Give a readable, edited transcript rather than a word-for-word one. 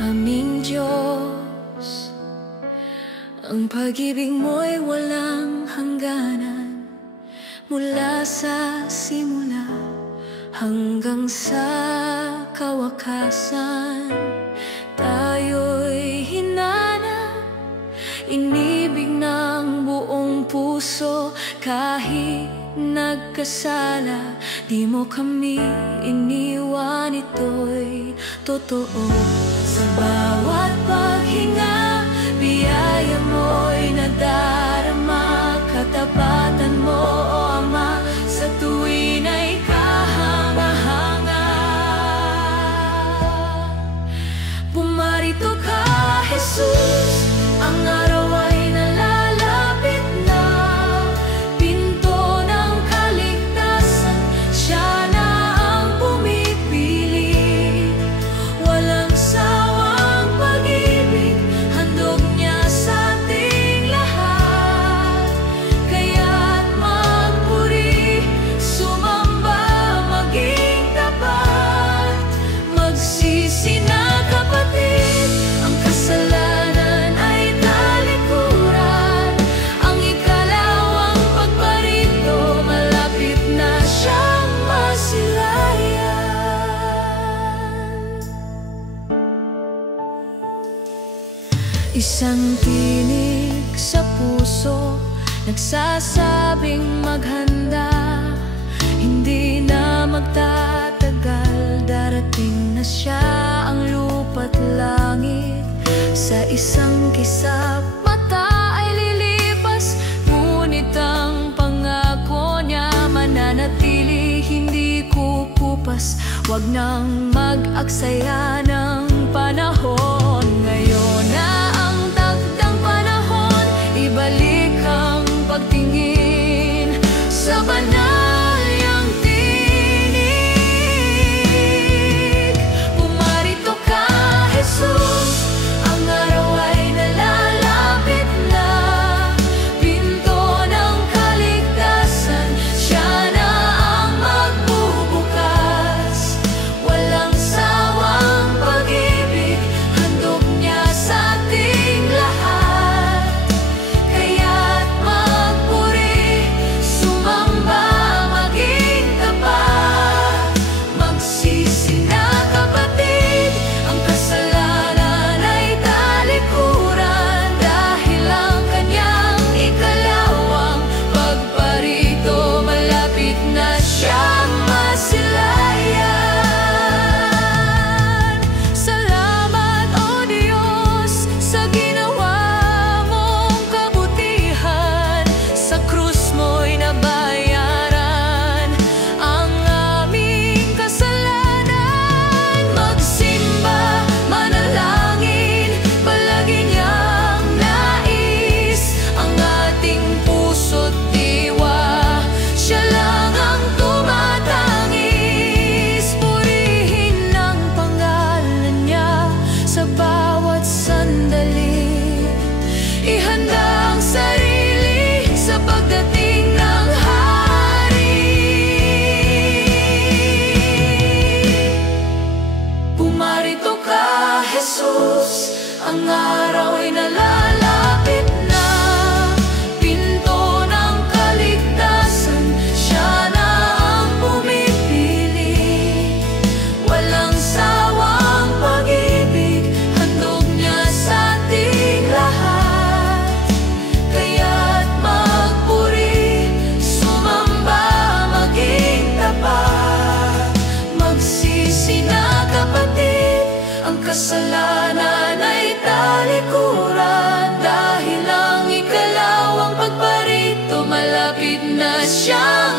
Aming Diyos, ang pag-ibig mo'y walang hangganan. Mula sa simula hanggang sa kawakasan, tayo'y hinanap, inibig ng buong puso. Kahit nagkasala, di mo kami iniwan, ito'y totoo. Sa bawat paghinga, biyaya mo'y nadarama. Katapatan mo, O Ama, sa tuwin ay kahanga-hanga. Pumarito ka, Jesus, ang araw ay nalalapit na. Pinto ng kaligtasan, siya na ang pumipili. Walang sawang pag-ibig, handog niya sa ating lahat. Kaya't magpuri, sumamba, maging tapat. Magsisi na kapatid, ang kasalanan ay talikuran. Ang ikalawang pagparito, malapit na siyang masilayan. Isang tinig sa puso, nagsasabing maghanda. Hindi na magtatagal, darating na siya, ang lupa't langit. Sa isang kisap, mata ay lilipas, ngunit ang pangako niya mananatili, hindi kukupas. Huwag nang mag-aksaya ng panahon, ngayon na ang takdang panahon. Ibalik ang pagtingin sa banal niyang tinig. Pumarito ka, Jesus, ang araw ay nalalapit na. Pinto ng kaligtasan, siya na ang magbubukas. Walang sawang pag-ibig, handog niya sa ating lahat. Kaya't magpuri, sumamba, maging tapat. Magsisi na kapatid, ang kasalanan ay talikuran. Dahil ang kanyang ikalawang pagparito, malapit na siyang masilayan. Salamat, O Diyos, sa ginawa mong kabutihan. Sa krus mo'y nabayaran ang aming kasalanan. Magsimba, manalangin, palagi niyang nais ang ating puso't diwa. Siya lang ang tumatangis, purihin ang pangalan niya sa bawat sandali. Ihanda ang sarili sa pagdating ng hari. Pumarito ka, Jesus, ang araw ay nalalapit na. Pinto ng kaligtasan, siya na ang pumipili. Walang sawang pag-ibig, handog niya sa ating lahat. Kaya't magpuri, sumamba, maging tapat. Magsisi na kapatid, ang kasalanan ay talikuran. Dahil ang ikalawang pagparito, malapit na siya